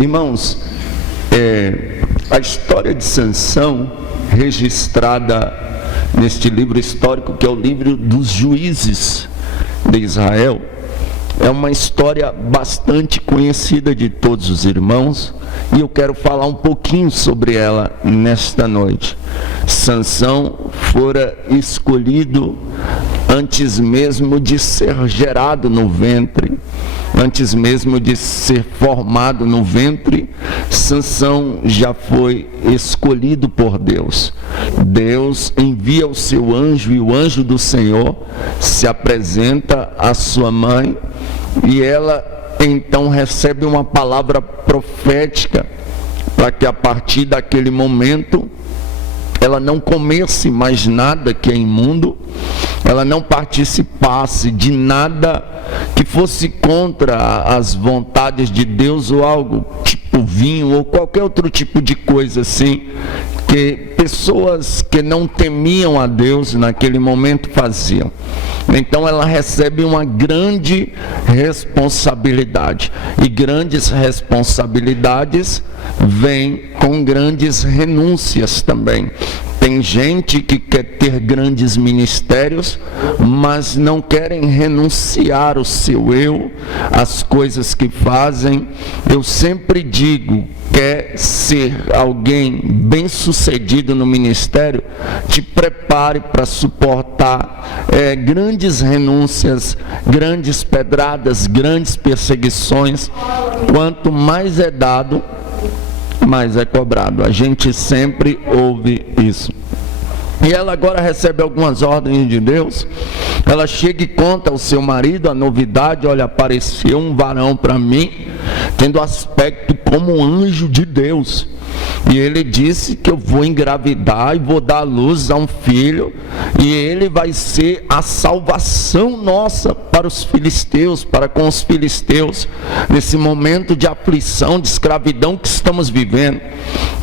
Irmãos, a história de Sansão, registrada neste livro histórico, que é o livro dos Juízes de Israel, é uma história bastante conhecida de todos os irmãos, e eu quero falar um pouquinho sobre ela nesta noite. Sansão fora escolhido antes mesmo de ser gerado no ventre, antes mesmo de ser formado no ventre. Sansão já foi escolhido por Deus. Deus envia o seu anjo, e o anjo do Senhor se apresenta à sua mãe, e ela então recebe uma palavra profética para que a partir daquele momento ela não comesse mais nada que é imundo, ela não participasse de nada que fosse contra as vontades de Deus, ou algo tipo vinho ou qualquer outro tipo de coisa assim, que pessoas que não temiam a Deus naquele momento faziam. Então ela recebe uma grande responsabilidade, e grandes responsabilidades vêm com grandes renúncias também. Tem gente que quer ter grandes ministérios, mas não querem renunciar o seu eu, as coisas que fazem. Eu sempre digo, quer ser alguém bem sucedido no ministério, te prepare para suportar grandes renúncias, grandes pedradas, grandes perseguições. Quanto mais é dado, mais é cobrado. A gente sempre ouve isso. E ela agora recebe algumas ordens de Deus. Ela chega e conta ao seu marido a novidade: olha, apareceu um varão para mim, tendo aspecto como um anjo de Deus. E ele disse que eu vou engravidar e vou dar luz a um filho, e ele vai ser a salvação nossa para os filisteus, para com os filisteus, nesse momento de aflição, de escravidão que estamos vivendo.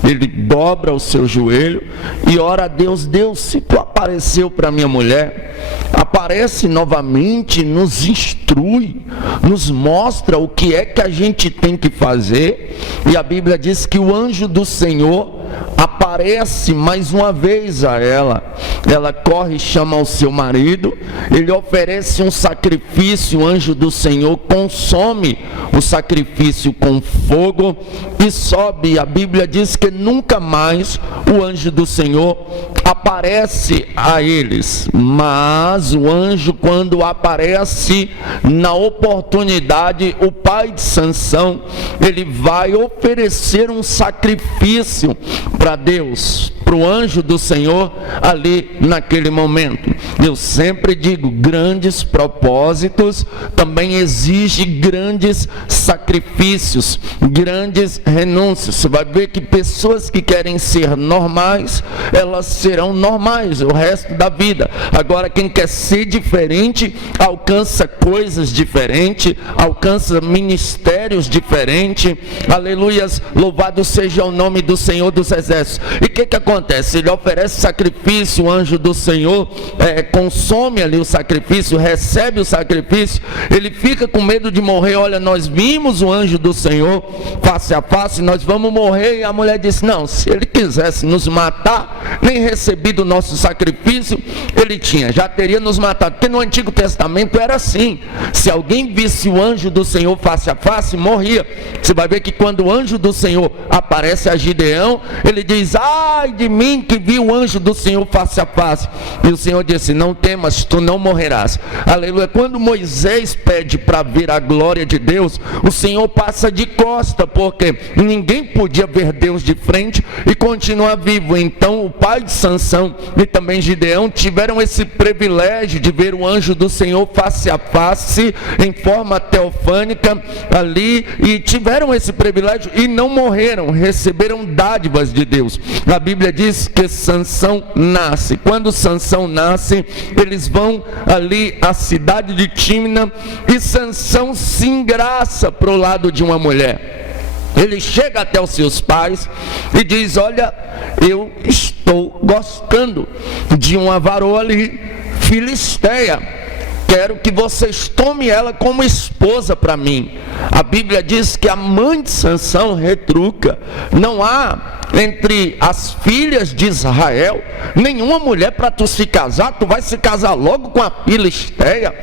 Ele dobra o seu joelho e ora a Deus: Deus, se tu apareceu para minha mulher, aparece novamente, nos instrui, nos mostra o que é que a gente tem que fazer. E a Bíblia diz que o anjo do Senhor aparece mais uma vez a ela. Ela corre e chama o seu marido, ele oferece um sacrifício, o anjo do Senhor consome o sacrifício com fogo e sobe. A Bíblia diz que nunca mais o anjo do Senhor aparece a eles, mas o anjo, quando aparece na oportunidade, o pai de Sansão, ele vai oferecer um sacrifício para Deus, para o anjo do Senhor ali naquele momento. Eu sempre digo, grandes propósitos também exigem grandes sacrifícios, grandes renúncias. Você vai ver que pessoas que querem ser normais, elas serão normais o resto da vida. Agora, quem quer ser diferente, alcança coisas diferentes, alcança ministérios diferentes. Aleluias, louvado seja o nome do Senhor dos Exércitos. E o que acontece? Ele oferece sacrifício, o anjo do Senhor consome ali o sacrifício, recebe o sacrifício, ele fica com medo de morrer. Olha, nós vimos o anjo do Senhor face a face, nós vamos morrer. E a mulher disse: não, se ele quisesse nos matar, nem recebido o nosso sacrifício ele já teria nos matado. Porque no Antigo Testamento era assim: se alguém visse o anjo do Senhor face a face, morria. Você vai ver que quando o anjo do Senhor aparece a Gideão, ele diz: ai de mim que vi o anjo do Senhor face a face. E o Senhor disse: não temas, tu não morrerás. Aleluia. Quando Moisés pede para ver a glória de Deus, o Senhor passa de costa, porque ninguém podia ver Deus de frente e continuar vivo. Então o pai de Sansão e também Gideão tiveram esse privilégio de ver o anjo do Senhor face a face, em forma teofânica ali, e tiveram esse privilégio e não morreram, receberam dádivas de Deus. A Bíblia diz que Sansão nasce. Quando Sansão nasce, eles vão ali à cidade de Tímina, e Sansão se engraça para o lado de uma mulher. Ele chega até os seus pais e diz: olha, eu estou gostando de uma varoa ali, filisteia. quero que vocês tomem ela como esposa para mim. A Bíblia diz que a mãe de Sansão retruca: não há entre as filhas de Israel nenhuma mulher para tu se casar, tu vai se casar logo com a Filisteia,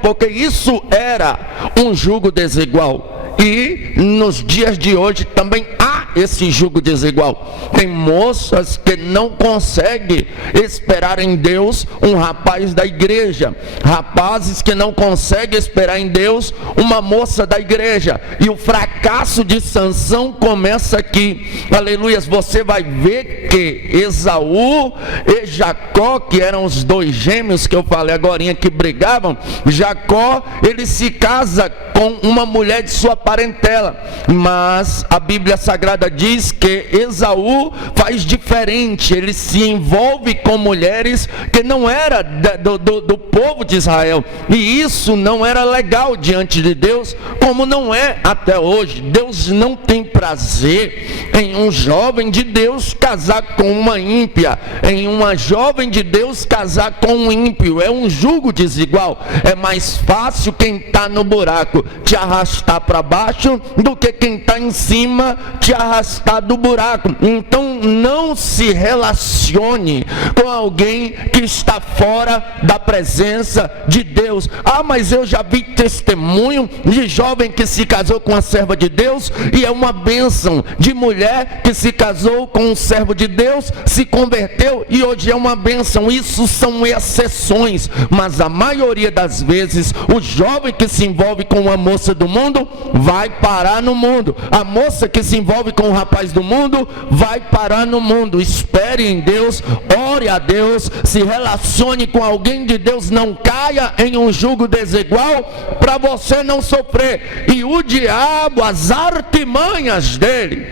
porque isso era um jugo desigual. E nos dias de hoje também há esse jugo desigual. Tem moças que não conseguem esperar em Deus um rapaz da igreja, rapazes que não conseguem esperar em Deus uma moça da igreja. E o fracasso de Sansão começa aqui. Aleluias. Você vai ver que Esaú e Jacó, que eram os dois gêmeos que eu falei agorinha que brigavam, Jacó, ele se casa com uma mulher de sua parentela, mas a Bíblia Sagrada diz que Esaú faz diferente. Ele se envolve com mulheres que não era do povo de Israel, e isso não era legal diante de Deus, como não é até hoje. Deus não tem prazer em um jovem de Deus casar com uma ímpia, em uma jovem de Deus casar com um ímpio. É um jugo desigual. É mais fácil quem está no buraco te arrastar para baixo do que quem está em cima te arrastar do buraco. Então não se relacione com alguém que está fora da presença de Deus. Ah, mas eu já vi testemunho de jovem que se casou com a serva de Deus e é uma bênção, de mulher que se casou com um servo de Deus, se converteu e hoje é uma bênção. Isso são exceções, mas a maioria das vezes o jovem que se envolve com uma moça do mundo vai parar no mundo. A moça que se envolve com o rapaz do mundo vai parar no mundo. Espere em Deus, ore a Deus, se relacione com alguém de Deus, não caia em um jugo desigual para você não sofrer. E o diabo, as artimanhas dele,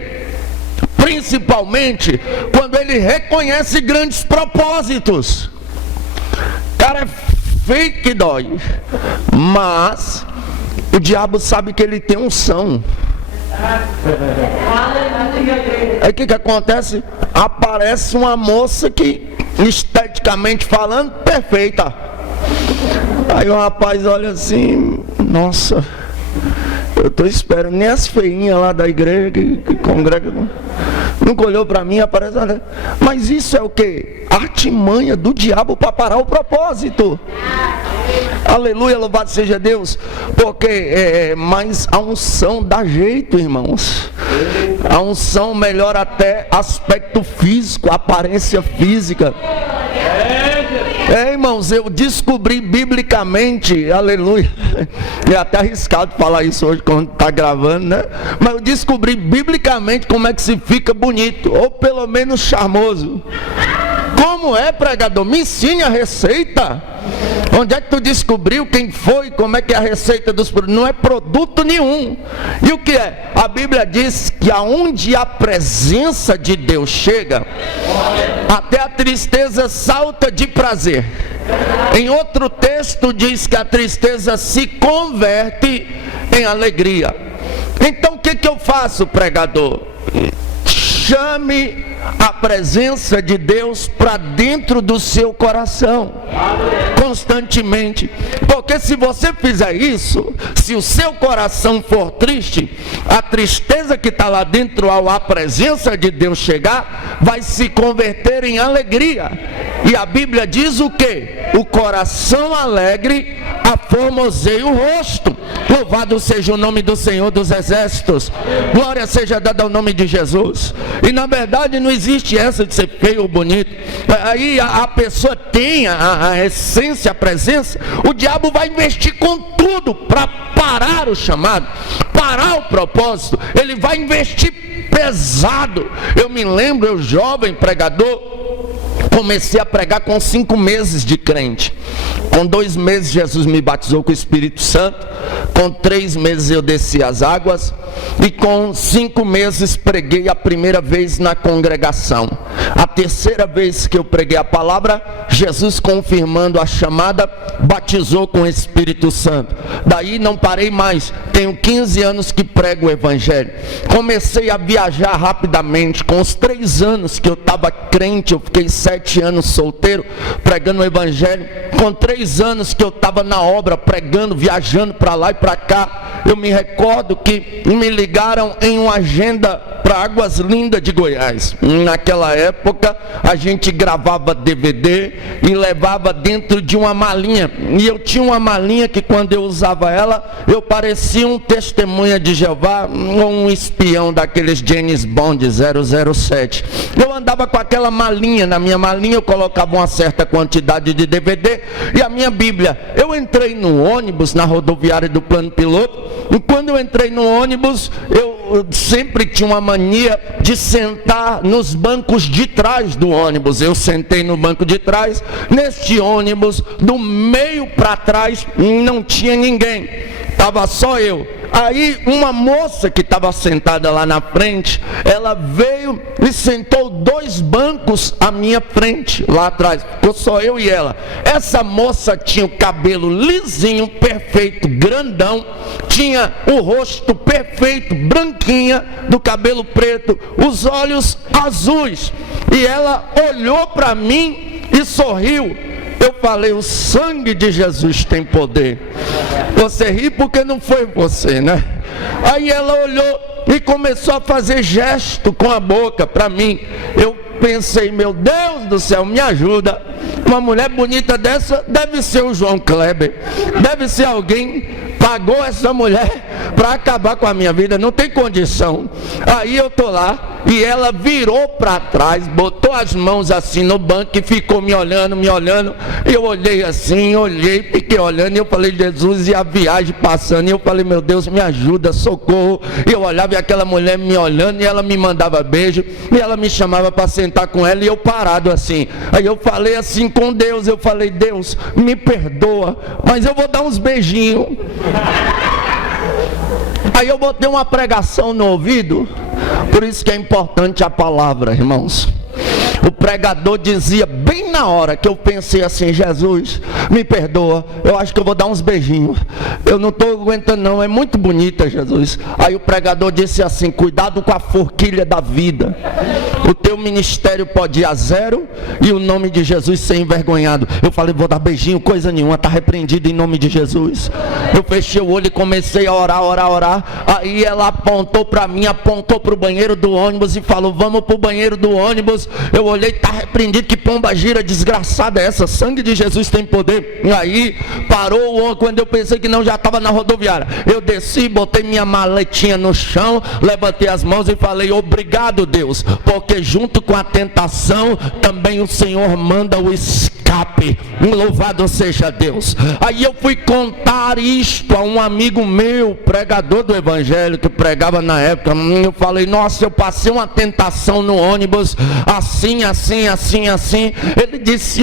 principalmente quando ele reconhece grandes propósitos. Cara, é feio que dói, mas o diabo sabe que ele tem unção. Aí o que acontece? Aparece uma moça que, esteticamente falando, perfeita. Aí o rapaz olha assim: nossa, eu estou esperando, nem as feinhas lá da igreja que congrega nunca olhou para mim, aparece. Mas isso é o que? Artimanha do diabo para parar o propósito. Aleluia, louvado seja Deus. Porque mas a unção dá jeito, irmãos. A unção melhora até aspecto físico, aparência física. Irmãos, eu descobri biblicamente, aleluia, é até arriscado falar isso hoje quando está gravando, né? Mas eu descobri biblicamente como é que se fica bonito, ou pelo menos charmoso. Como é, pregador? Me ensine a receita. Onde é que tu descobriu? Quem foi? Como é que é a receita dos produtos? Não é produto nenhum. E o que é? A Bíblia diz que aonde a presença de Deus chega, até a tristeza salta de prazer. Em outro texto diz que a tristeza se converte em alegria. Então o que eu faço, pregador? Chame a presença de Deus para dentro do seu coração, constantemente. Porque se você fizer isso, se o seu coração for triste, a tristeza que está lá dentro, ao a presença de Deus chegar, vai se converter em alegria. E a Bíblia diz o quê? O coração alegre aformoseia o rosto. Louvado seja o nome do Senhor dos Exércitos. Glória seja dada ao nome de Jesus. E na verdade não existe essa de ser feio ou bonito. Aí a pessoa tem a essência, a presença. O diabo vai investir com tudo para parar o chamado, parar o propósito. Ele vai investir pesado. Eu me lembro, eu jovem pregador, comecei a pregar com 5 meses de crente. Com 2 meses Jesus me batizou com o Espírito Santo. Com 3 meses eu desci as águas. E com 5 meses preguei a primeira vez na congregação. A terceira vez que eu preguei a palavra, Jesus, confirmando a chamada, batizou com o Espírito Santo. Daí não parei mais. Tenho 15 anos que prego o Evangelho. Comecei a viajar rapidamente. Com os 3 anos que eu estava crente, eu fiquei 7 7 anos solteiro, pregando o evangelho. Com 3 anos que eu estava na obra, pregando, viajando para lá e para cá, eu me recordo que me ligaram em uma agenda para Águas Lindas de Goiás. Naquela época, a gente gravava DVD e levava dentro de uma malinha. E eu tinha uma malinha que quando eu usava ela, eu parecia um testemunha de Jeová ou um espião daqueles James Bond 007. Eu andava com aquela malinha. Na minha malinha eu colocava uma certa quantidade de DVD e a minha Bíblia. Eu entrei no ônibus na rodoviária do Plano Piloto, e quando eu entrei no ônibus, eu sempre tinha uma mania de sentar nos bancos de trás do ônibus. Eu sentei no banco de trás. Neste ônibus, do meio para trás, não tinha ninguém, estava só eu. Aí uma moça que estava sentada lá na frente, ela veio e sentou 2 bancos à minha frente, lá atrás. Ficou só eu e ela. Essa moça tinha o cabelo lisinho, perfeito, grandão, tinha o rosto perfeito, branquinha, do cabelo preto, os olhos azuis. E ela olhou para mim e sorriu. Eu falei, o sangue de Jesus tem poder. Você ri porque não foi você, né? Aí ela olhou e começou a fazer gesto com a boca para mim. Eu pensei, meu Deus do céu, me ajuda. Uma mulher bonita dessa deve ser o João Kleber. Deve ser alguém pagou essa mulher para acabar com a minha vida, não tem condição. Aí eu tô lá e ela virou para trás, botou as mãos assim no banco e ficou me olhando. Eu olhei assim, fiquei olhando e eu falei, Jesus, e a viagem passando, e eu falei, meu Deus, me ajuda, socorro. E eu olhava e aquela mulher me olhando e ela me mandava beijo e ela me chamava para sentar com ela e eu parado assim. Aí eu falei assim com Deus, eu falei, Deus, me perdoa, mas eu vou dar uns beijinhos. Aí eu botei uma pregação no ouvido. Por isso que é importante a palavra, irmãos. O pregador dizia bem na hora que eu pensei assim, Jesus, me perdoa, eu acho que eu vou dar uns beijinhos. Eu não estou aguentando não, é muito bonita, Jesus. Aí o pregador disse assim, cuidado com a forquilha da vida. O teu ministério pode ir a 0 e o nome de Jesus ser envergonhado. Eu falei, vou dar beijinho, coisa nenhuma, está repreendido em nome de Jesus. Eu fechei o olho e comecei a orar. Aí ela apontou para mim, apontou para o banheiro do ônibus e falou, vamos para o banheiro do ônibus. Eu olhei, está repreendido, que pomba gira desgraçada é essa, sangue de Jesus tem poder. E aí parou o ônibus, quando eu pensei que não, já estava na rodoviária. Eu desci, botei minha maletinha no chão, levantei as mãos e falei, obrigado Deus, porque junto com a tentação, também o Senhor manda o escape. Louvado seja Deus. Aí eu fui contar isto a um amigo meu, pregador do evangelho, que pregava na época. Eu falei, nossa, eu passei uma tentação no ônibus, assim. Ele disse,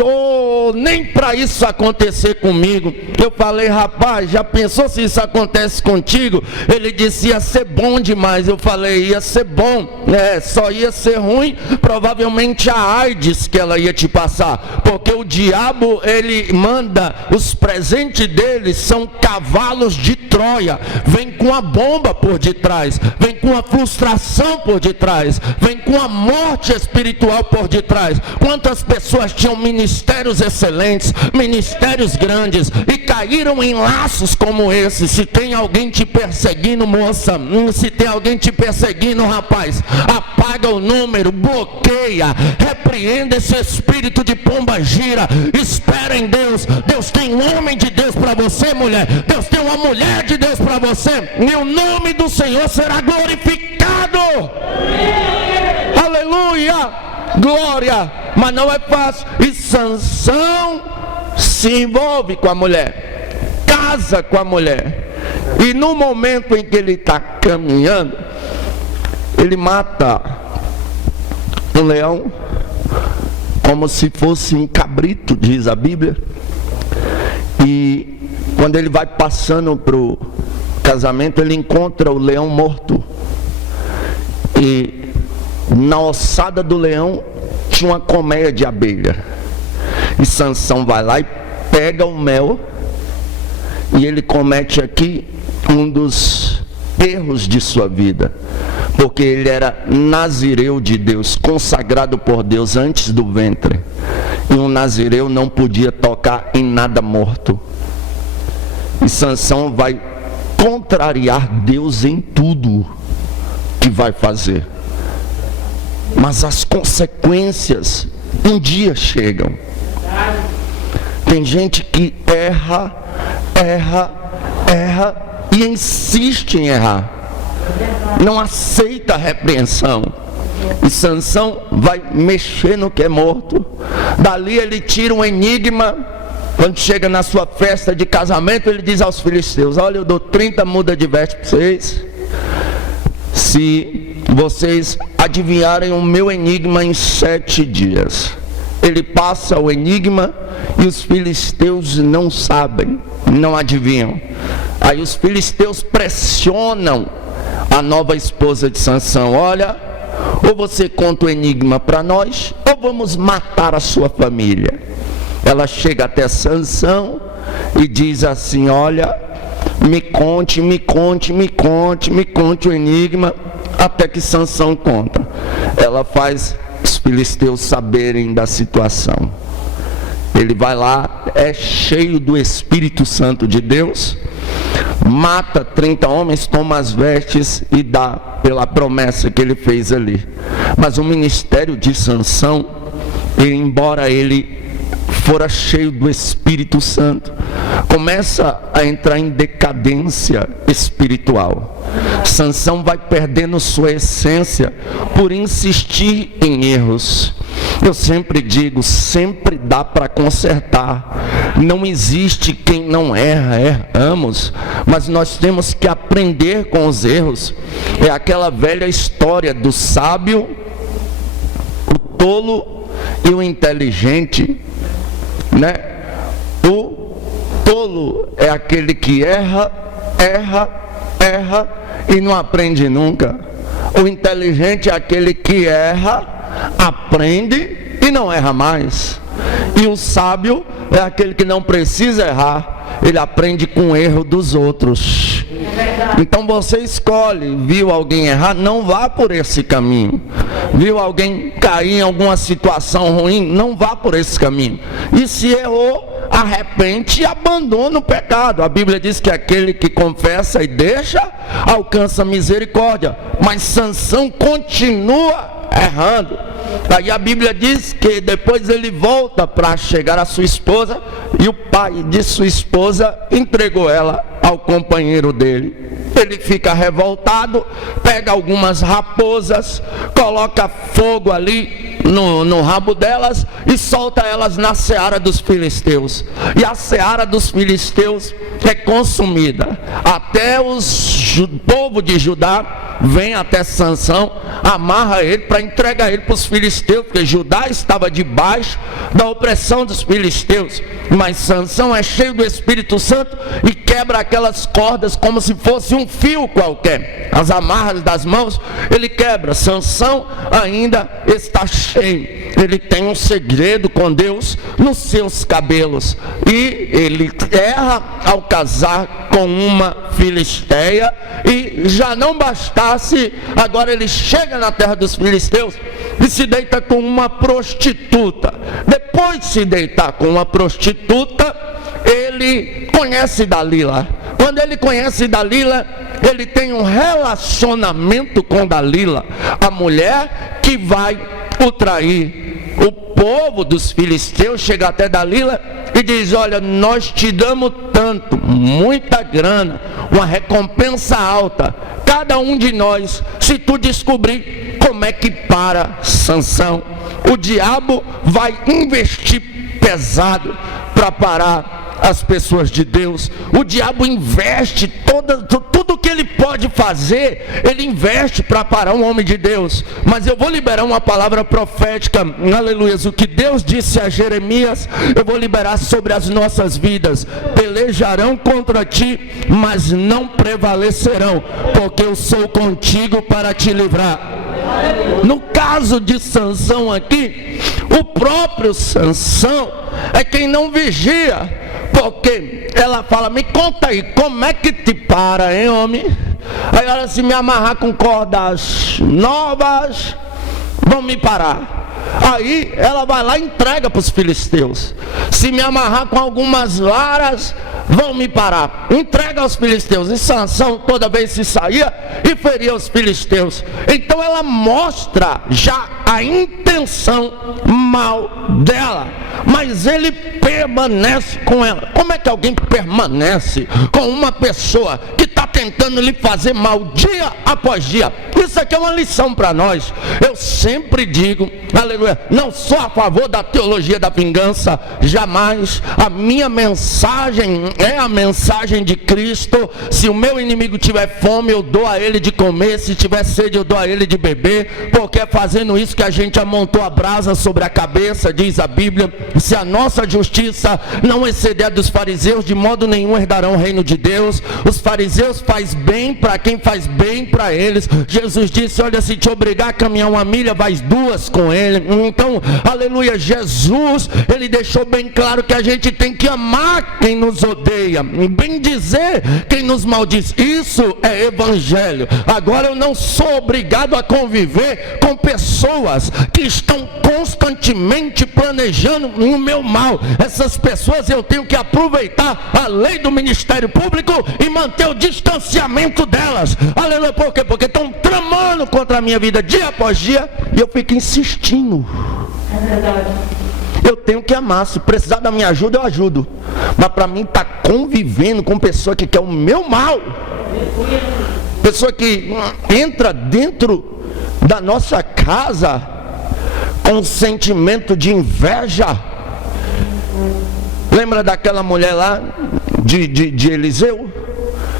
nem para isso acontecer comigo. Eu falei, rapaz, já pensou se isso acontece contigo? Ele disse, ia ser bom demais. Eu falei, ia ser bom, só ia ser ruim, provavelmente a AIDS que ela ia te passar, porque o diabo, ele manda, os presentes dele são cavalos de Troia, vem com a bomba por detrás, vem com a frustração por detrás, vem com a morte espiritual por detrás. Quantas pessoas tinham ministérios excelentes, ministérios grandes, e caíram em laços como esse. Se tem alguém te perseguindo, moça, se tem alguém te perseguindo, rapaz, apaga o número, bloqueia, repreenda esse espírito de pomba gira, espera em Deus. Deus tem um homem de Deus para você, mulher, Deus tem uma mulher de Deus para você, e o nome do Senhor será glorificado. Aleluia, glória. Mas não é fácil. E Sansão se envolve com a mulher, casa com a mulher, e no momento em que ele está caminhando, ele mata um leão como se fosse um cabrito, diz a Bíblia. E quando ele vai passando para o casamento, ele encontra o leão morto, e na ossada do leão tinha uma colmeia de abelha. E Sansão vai lá e pega o mel, e ele comete aqui um dos erros de sua vida, porque ele era nazireu de Deus, consagrado por Deus antes do ventre. E um nazireu não podia tocar em nada morto. E Sansão vai contrariar Deus em tudo que vai fazer. Mas as consequências um dia chegam. Tem gente que erra e insiste em errar. Não aceita a repreensão. E Sansão vai mexer no que é morto. Dali ele tira um enigma. Quando chega na sua festa de casamento, ele diz aos filisteus: olha, eu dou 30 mudas de veste para vocês, se vocês adivinharem o meu enigma em 7 dias. Ele passa o enigma e os filisteus não sabem, não adivinham. Aí os filisteus pressionam a nova esposa de Sansão: olha, ou você conta o enigma para nós, ou vamos matar a sua família. Ela chega até Sansão e diz assim: olha, me conte o enigma. Até que Sansão conta. Ela faz os filisteus saberem da situação. Ele vai lá, é cheio do Espírito Santo de Deus, mata 30 homens, toma as vestes e dá pela promessa que ele fez ali. Mas o ministério de Sansão, embora ele fora cheio do Espírito Santo, começa a entrar em decadência espiritual. Sansão vai perdendo sua essência por insistir em erros. Eu sempre digo, sempre dá para consertar. Não existe quem não erra, erramos, mas nós temos que aprender com os erros. É aquela velha história do sábio, o tolo e o inteligente, né? O tolo é aquele que erra e não aprende nunca. O inteligente é aquele que erra, aprende e não erra mais. E o sábio é aquele que não precisa errar, ele aprende com o erro dos outros. Então você escolhe. Viu alguém errar? Não vá por esse caminho. Viu alguém cair em alguma situação ruim? Não vá por esse caminho. E se errou, arrepende e abandona o pecado. A Bíblia diz que aquele que confessa e deixa alcança misericórdia. Mas Sansão continua errando. Aí a Bíblia diz que depois ele volta para chegar à sua esposa, e o pai de sua esposa entregou ela ao companheiro dele. Ele fica revoltado, pega algumas raposas, coloca fogo ali no rabo delas e solta elas na seara dos filisteus. E a seara dos filisteus é consumida. Até o povo de Judá vem até Sansão, amarra ele para entregar ele para os filisteus, porque Judá estava debaixo da opressão dos filisteus. Mas Sansão é cheio do Espírito Santo e quebra aquelas cordas como se fosse um fio qualquer. As amarras das mãos ele quebra. Sansão ainda está cheio. Ele tem um segredo com Deus nos seus cabelos. E ele erra ao casar com uma filisteia. E já não bastasse, agora ele chega na terra dos filisteus e se deita com uma prostituta. Depois de se deitar com uma prostituta, ele conhece Dalila. Quando ele conhece Dalila, ele tem um relacionamento com Dalila, a mulher que vai o trair. O povo dos filisteus chega até Dalila e diz: olha, nós te damos tanto, muita grana, uma recompensa alta, cada um de nós, se tu descobrir como é que para Sansão. O diabo vai investir pesado para parar as pessoas de Deus. O diabo investe tudo que ele pode fazer, ele investe para parar um homem de Deus. Mas eu vou liberar uma palavra profética, aleluia. O que Deus disse a Jeremias, eu vou liberar sobre as nossas vidas. Pelejarão contra ti, mas não prevalecerão, porque eu sou contigo para te livrar. No caso de Sansão aqui, o próprio Sansão é quem não vigia. Porque ela fala: me conta aí, como é que te para, hein, homem? Aí ela: se me amarrar com cordas novas, vão me parar. Aí ela vai lá e entrega para os filisteus. Se me amarrar com algumas varas, vão me parar. Entrega aos filisteus. E Sansão toda vez se saía e feria os filisteus. Então ela mostra já a intenção mal dela, mas ele permanece com ela. Como é que alguém permanece com uma pessoa que está tentando lhe fazer mal dia após dia? Isso aqui é uma lição para nós. Eu sempre digo, aleluia, não sou a favor da teologia da vingança, jamais. A minha mensagem é a mensagem de Cristo. Se o meu inimigo tiver fome, eu dou a ele de comer. Se tiver sede, eu dou a ele de beber, porque é fazendo isso que a gente amontou a brasa sobre a cabeça, diz a Bíblia. Se a nossa justiça não exceder a dos fariseus, de modo nenhum herdarão o reino de Deus. Os fariseus faz bem para quem faz bem para eles. Jesus disse, olha, se te obrigar a caminhar uma milha, vais duas com ele. Então, aleluia, Jesus, ele deixou bem claro que a gente tem que amar quem nos odeia, bem dizer quem nos maldiz. Isso é evangelho. Agora eu não sou obrigado a conviver com pessoas que estão constantemente planejando o meu mal. Essas pessoas eu tenho que aproveitar a lei do Ministério Público e manter o distanciamento delas. Aleluia, por quê? Porque estão tramando contra a minha vida dia após dia e eu fico insistindo. É verdade. Eu tenho que amar. Se precisar da minha ajuda, eu ajudo. Mas para mim estar convivendo com pessoa que quer o meu mal, pessoa que entra dentro da nossa casa com um sentimento de inveja. Lembra daquela mulher lá de Eliseu?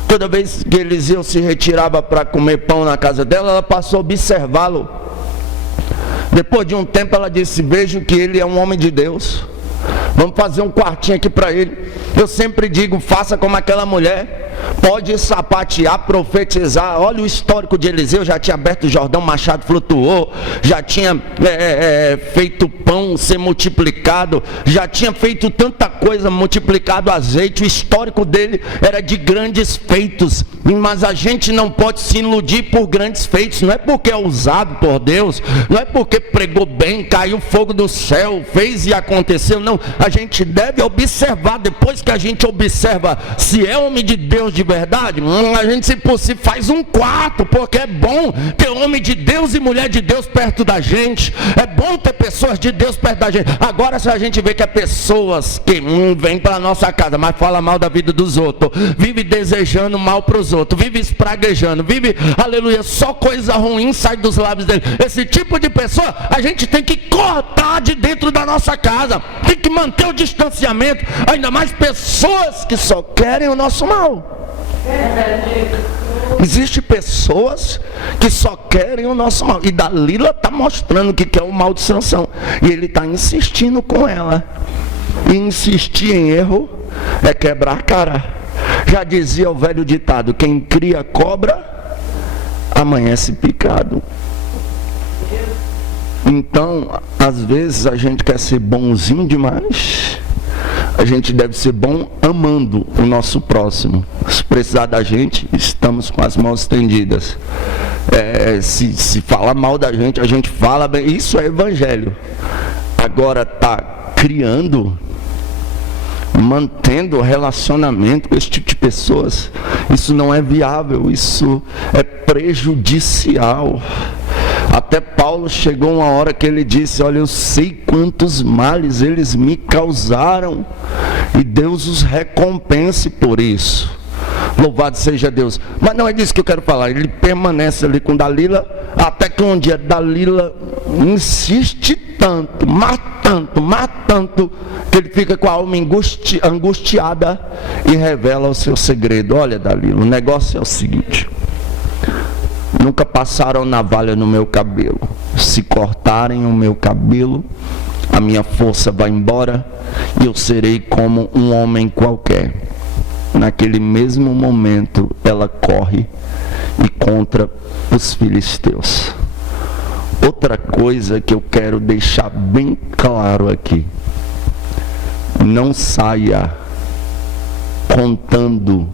Toda vez que Eliseu se retirava para comer pão na casa dela, ela passou a observá-lo. Depois de um tempo ela disse, vejo que ele é um homem de Deus, vamos fazer um quartinho aqui para ele. Eu sempre digo, faça como aquela mulher. Pode sapatear, profetizar. Olha o histórico de Eliseu, já tinha aberto o Jordão, machado flutuou, já tinha feito pão ser multiplicado, já tinha feito tanta coisa, multiplicado azeite. O histórico dele era de grandes feitos. Mas a gente não pode se iludir por grandes feitos. Não é porque é usado por Deus, não é porque pregou bem, caiu fogo do céu, fez e aconteceu. Não, a gente deve observar. Depois que a gente observa se é homem de Deus de verdade, a gente, se possível, faz um quarto, porque é bom ter homem de Deus e mulher de Deus perto da gente. É bom ter pessoas de Deus perto da gente. Agora, se a gente vê que é pessoas que vêm para a nossa casa, mas fala mal da vida dos outros, vive desejando mal para os outros, vive espraguejando, vive, aleluia, só coisa ruim sai dos lábios dele. Esse tipo de pessoa a gente tem que cortar de dentro da nossa casa, tem que manter o distanciamento. Ainda mais pessoas que só querem o nosso mal. Existem pessoas que só querem o nosso mal. E Dalila está mostrando que quer o mal de Sansão. E ele está insistindo com ela. E insistir em erro é quebrar a cara. Já dizia o velho ditado, quem cria cobra, amanhece picado. Então, às vezes a gente quer ser bonzinho demais. A gente deve ser bom amando o nosso próximo. Se precisar da gente, estamos com as mãos estendidas. Se falar mal da gente, a gente fala bem. Isso é evangelho. Agora está criando, mantendo relacionamento com esse tipo de pessoas, isso não é viável, isso é prejudicial. Até Paulo chegou uma hora que ele disse, olha, eu sei quantos males eles me causaram, e Deus os recompense por isso. Louvado seja Deus. Mas não é disso que eu quero falar. Ele permanece ali com Dalila, até que um dia Dalila insiste tanto, mas tanto, que ele fica com a alma angustiada e revela o seu segredo. Olha, Dalila, o negócio é o seguinte: nunca passaram navalha no meu cabelo. Se cortarem o meu cabelo, a minha força vai embora e eu serei como um homem qualquer. Naquele mesmo momento, ela corre e contra os filisteus. Outra coisa que eu quero deixar bem claro aqui: não saia contando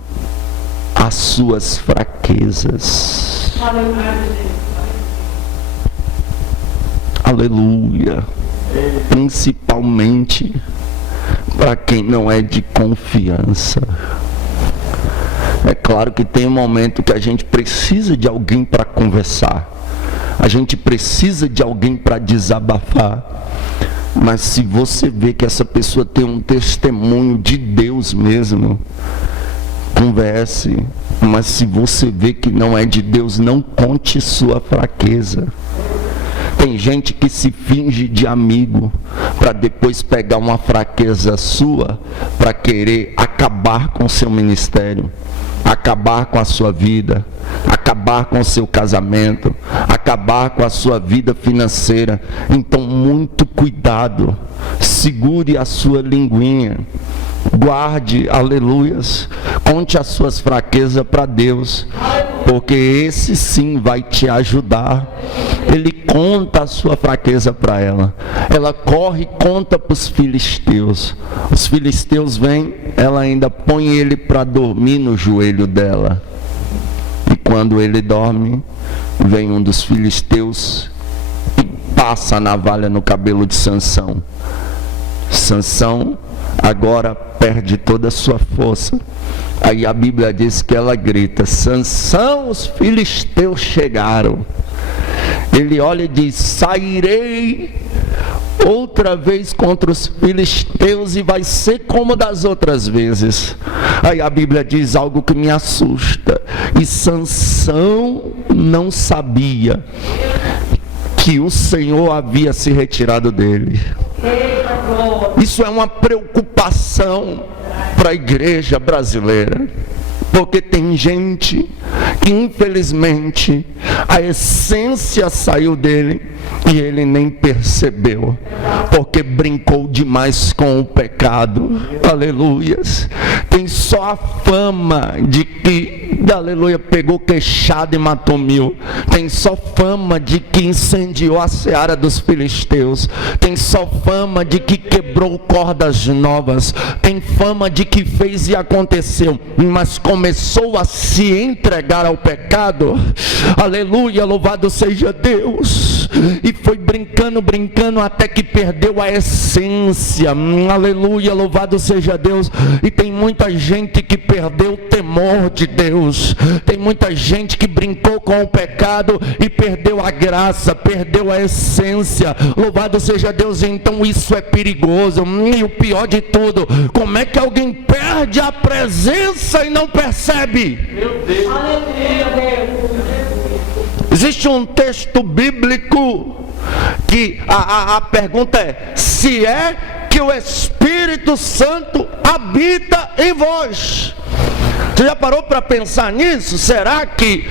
as suas fraquezas. A aleluia, principalmente para quem não é de confiança. É claro que tem um momento que a gente precisa de alguém para conversar, a gente precisa de alguém para desabafar. Mas se você vê que essa pessoa tem um testemunho de Deus mesmo, converse. Mas se você vê que não é de Deus, não conte sua fraqueza. Tem gente que se finge de amigo para depois pegar uma fraqueza sua para querer acabar com seu ministério, acabar com a sua vida, acabar com o seu casamento, acabar com a sua vida financeira. Então, muito cuidado, segure a sua linguinha, guarde, aleluias, conte as suas fraquezas para Deus, porque esse sim vai te ajudar. Ele conta a sua fraqueza para ela, ela corre e conta para os filisteus. Os filisteus vêm, ela ainda põe ele para dormir no joelho dela. E quando ele dorme, vem um dos filisteus e passa a navalha no cabelo de Sansão. Sansão agora perde toda a sua força. Aí a Bíblia diz que ela grita: Sansão, os filisteus chegaram. Ele olha e diz: sairei outra vez contra os filisteus e vai ser como das outras vezes. Aí a Bíblia diz algo que me assusta: e Sansão não sabia que o Senhor havia se retirado dele. Isso é uma preocupação para a igreja brasileira, porque tem gente que infelizmente a essência saiu dele e ele nem percebeu, porque brincou demais com o pecado. Aleluias. Tem só a fama de que, aleluia, pegou queixada e matou 1000. Tem só fama de que incendiou a seara dos filisteus. Tem só fama de que quebrou cordas novas. Tem fama de que fez e aconteceu, mas começou a se entregar ao pecado. Aleluia, louvado seja Deus. E foi brincando até que perdeu a essência. Aleluia, louvado seja Deus. E tem muita gente que perdeu o temor de Deus. Tem muita gente que brincou com o pecado e perdeu a graça, perdeu a essência. Louvado seja Deus. Então isso é perigoso. E o pior de tudo, como é que alguém perde a presença e não percebe? Meu Deus. Existe um texto bíblico que a pergunta é: se é que o Espírito Santo habita em vós? Você já parou para pensar nisso? Será que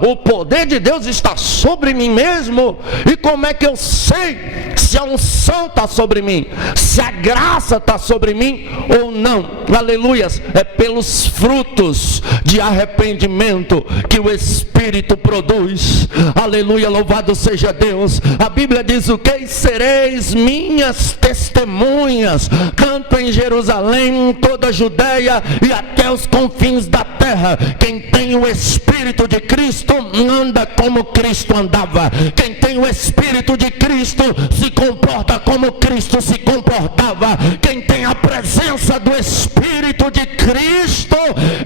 o poder de Deus está sobre mim mesmo? E como é que eu sei se a unção está sobre mim? Se a graça está sobre mim ou não? Aleluias. É pelos frutos de arrependimento que o Espírito produz. Aleluia, louvado seja Deus. A Bíblia diz o que? Sereis minhas testemunhas, tanto em Jerusalém, toda a Judeia e até os confins da terra. Quem tem o Espírito de Cristo anda como Cristo andava. Quem tem o Espírito de Cristo se comporta como Cristo se comportava. Quem tem a presença do Espírito de Cristo,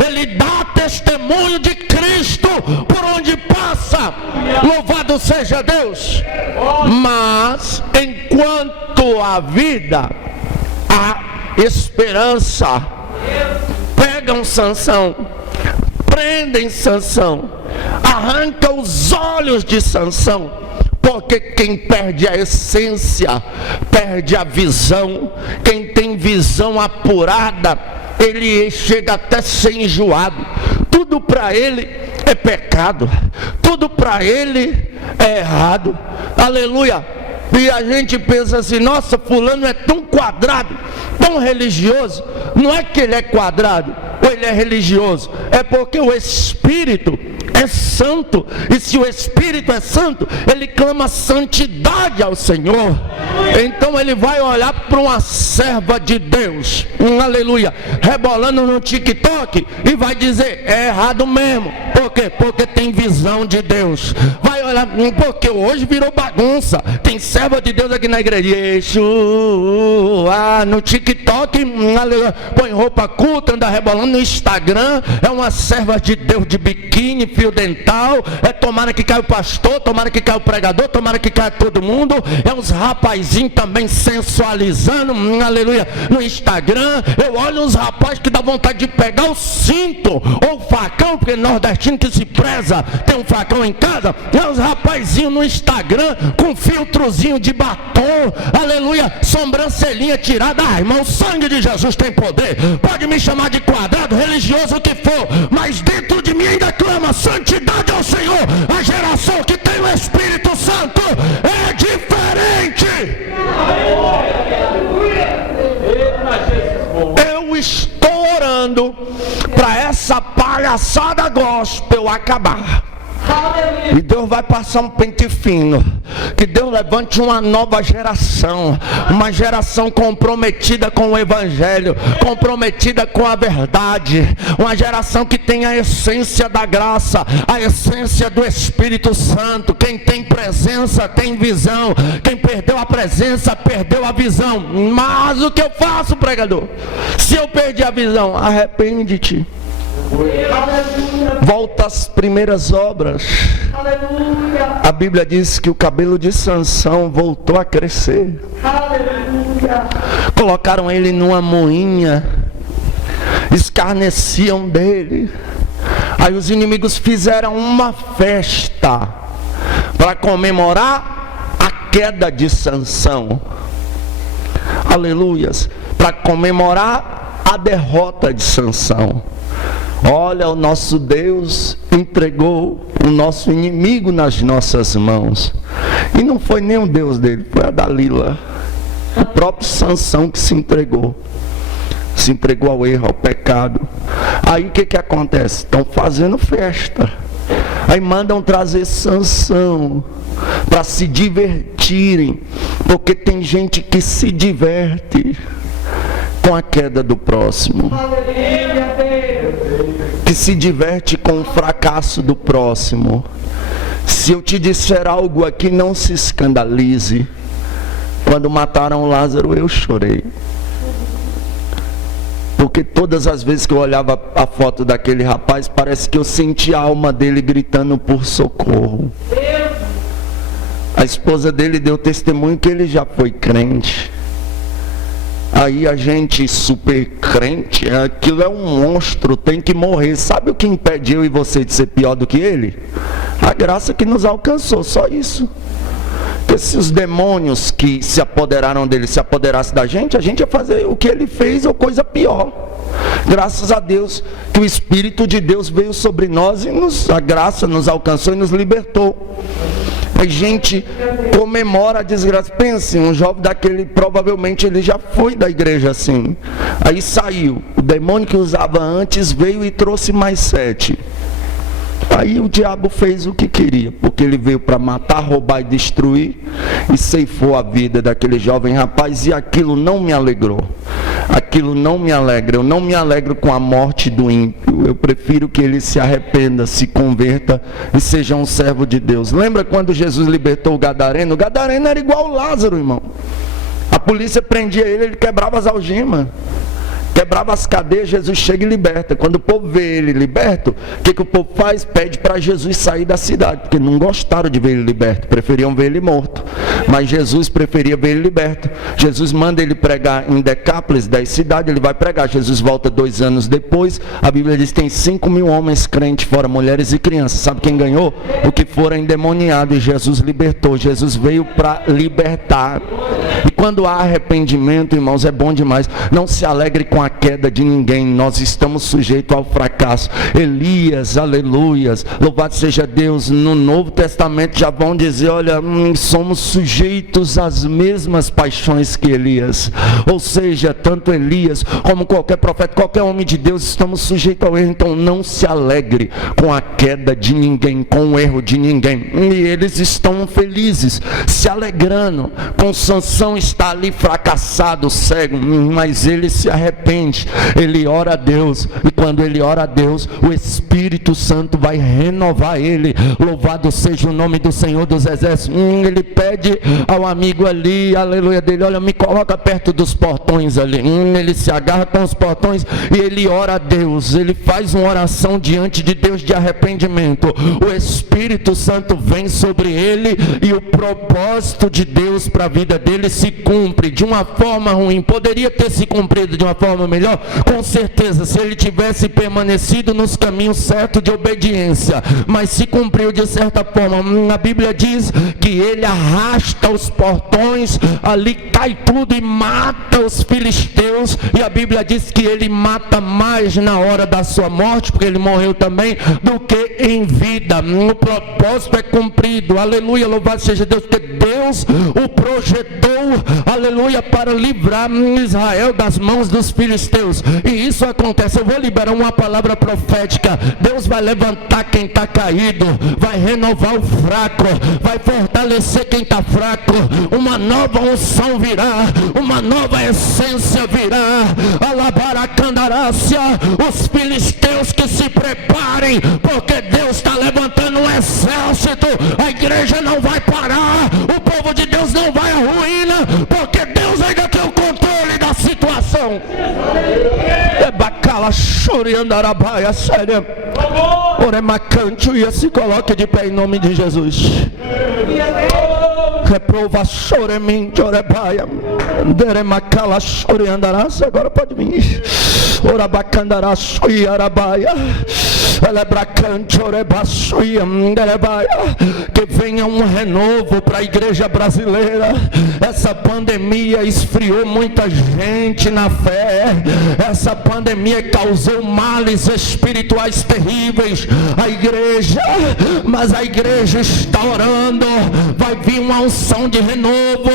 ele dá testemunho de Cristo por onde passa. Louvado seja Deus. Mas enquanto há vida, há esperança. Pegam Sansão, prendem Sansão, arranca os olhos de Sansão, porque quem perde a essência, perde a visão. Quem tem visão apurada, ele chega até a ser enjoado. Tudo para ele é pecado, tudo para ele é errado. Aleluia. E a gente pensa assim: nossa, fulano é tão quadrado, tão religioso. Não é que ele é quadrado ou ele é religioso, é porque o Espírito é santo. E se o Espírito é santo, ele clama santidade ao Senhor. Então ele vai olhar para uma serva de Deus, aleluia, rebolando no TikTok, e vai dizer: é errado mesmo, porque quê? Porque tem visão de Deus. Vai olhar, porque hoje virou bagunça. Tem serva de Deus aqui na igreja. Yeshua, no TikTok, põe roupa culta, anda rebolando. No Instagram, é uma serva de Deus de biquíni, fio dental. É tomara que caia o pastor, tomara que caia o pregador, tomara que caia todo mundo. É uns rapazinhos também sensualizando, aleluia, no Instagram. Eu olho uns rapazes que dá vontade de pegar o cinto ou o facão, porque nordestino que se preza tem um facão em casa. É uns rapazinhos no Instagram com filtrozinho de batom, aleluia, sobrancelhinha tirada. Ah, irmão, o sangue de Jesus tem poder. Pode me chamar de quadrado, religioso, o que for, mas dentro de mim ainda clama santidade ao Senhor. A geração que tem o Espírito Santo é diferente. Eu estou orando para essa palhaçada gospel acabar. E Deus vai passar um pente fino. Que Deus levante uma nova geração. Uma geração comprometida com o Evangelho, comprometida com a verdade. Uma geração que tem a essência da graça, a essência do Espírito Santo. Quem tem presença tem visão. Quem perdeu a presença perdeu a visão. Mas o que eu faço, pregador? Se eu perdi a visão, arrepende-te. Volta às primeiras obras. A Bíblia diz que o cabelo de Sansão voltou a crescer. Colocaram ele numa moinha, escarneciam dele. Aí os inimigos fizeram uma festa para comemorar a queda de Sansão. Aleluias. Para comemorar a derrota de Sansão. Olha, o nosso Deus entregou o nosso inimigo nas nossas mãos. E não foi nem o Deus dele, foi a Dalila. O próprio Sansão que se entregou. Se entregou ao erro, ao pecado. Aí o que acontece? Estão fazendo festa. Aí mandam trazer Sansão para se divertirem. Porque tem gente que se diverte com a queda do próximo. Que se diverte com o fracasso do próximo. Se eu te disser algo aqui, não se escandalize. Quando mataram Lázaro, eu chorei. Porque todas as vezes que eu olhava a foto daquele rapaz, parece que eu sentia a alma dele gritando por socorro. A esposa dele deu testemunho que ele já foi crente. Aí a gente super crente, aquilo é um monstro, tem que morrer. Sabe o que impede eu e você de ser pior do que ele? A graça que nos alcançou, só isso. Porque se os demônios que se apoderaram dele se apoderassem da gente, a gente ia fazer o que ele fez ou coisa pior. Graças a Deus que o Espírito de Deus veio sobre nós e a graça nos alcançou e nos libertou. A gente comemora a desgraça. Pense, um jovem daquele, provavelmente ele já foi da igreja assim. Aí saiu, o demônio que usava antes veio e trouxe mais 7. Aí o diabo fez o que queria, porque ele veio para matar, roubar e destruir, e ceifou a vida daquele jovem rapaz, e aquilo não me alegrou. Aquilo não me alegra. Eu não me alegro com a morte do ímpio. Eu prefiro que ele se arrependa, se converta e seja um servo de Deus. Lembra quando Jesus libertou o Gadareno? O Gadareno era igual o Lázaro, irmão. A polícia prendia ele, ele quebrava as algemas, quebrava as cadeias. Jesus chega e liberta. Quando o povo vê ele liberto, o que o povo faz? Pede para Jesus sair da cidade, porque não gostaram de ver ele liberto, preferiam ver ele morto. Mas Jesus preferia ver ele liberto. Jesus manda ele pregar em Decápolis, 10 cidades, ele vai pregar. Jesus volta 2 anos depois. A Bíblia diz que tem 5.000 homens crentes, fora mulheres e crianças. Sabe quem ganhou? O que foram endemoniados, e Jesus libertou. Jesus veio para libertar. E quando há arrependimento, irmãos, é bom demais. Não se alegre com a queda de ninguém. Nós estamos sujeitos ao fracasso. Elias, aleluias, louvado seja Deus, no Novo Testamento já vão dizer, olha, somos sujeitos sujeitos às mesmas paixões que Elias. Ou seja, tanto Elias como qualquer profeta, qualquer homem de Deus, estamos sujeitos ao erro. Então não se alegre com a queda de ninguém, com o erro de ninguém. E eles estão felizes, se alegrando com Sansão está ali fracassado, cego, mas ele se arrepende, ele ora a Deus, e quando ele ora a Deus, o Espírito Santo vai renovar ele. Louvado seja o nome do Senhor dos Exércitos. Ele pede ao amigo ali, aleluia, dele: olha, me coloca perto dos portões ali. Ele se agarra com os portões e ele ora a Deus, ele faz uma oração diante de Deus de arrependimento. O Espírito Santo vem sobre ele e o propósito de Deus para a vida dele se cumpre de uma forma ruim. Poderia ter se cumprido de uma forma melhor? Com certeza, se ele tivesse permanecido nos caminhos certos de obediência, mas se cumpriu de certa forma. A Bíblia diz que ele arrasta os portões, ali cai tudo e mata os filisteus, e a Bíblia diz que ele mata mais na hora da sua morte, porque ele morreu também, do que em vida. O propósito é cumprido, aleluia, louvado seja Deus, porque Deus o projetou, aleluia, para livrar Israel das mãos dos filisteus, e isso acontece. Eu vou liberar uma palavra profética. Deus vai levantar quem está caído, vai renovar o fraco, vai fortalecer quem está fraco. Uma nova unção virá, uma nova essência virá. Alabaracandarácia, os filisteus que se preparem, porque Deus está levantando um exército. A igreja não vai parar, o povo de Deus não vai à ruína, porque Deus ainda tem o controle da situação. É bacala, choriandarabaia, sério. Oremacantuia, se coloque de pé em nome de Jesus. Reprova choremente, orebaia. Deremacala, choriandaraça, agora pode vir. Orabacandará, chuiarabaia. Que venha um renovo para a igreja brasileira. Essa pandemia esfriou muita gente na fé. Essa pandemia causou males espirituais terríveis à igreja, mas a igreja está orando. Vai vir uma unção de renovo,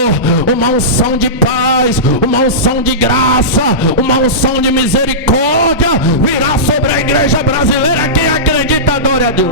uma unção de paz, uma unção de graça, uma unção de misericórdia virá sobre a igreja brasileira. Quem acredita, adore a Deus.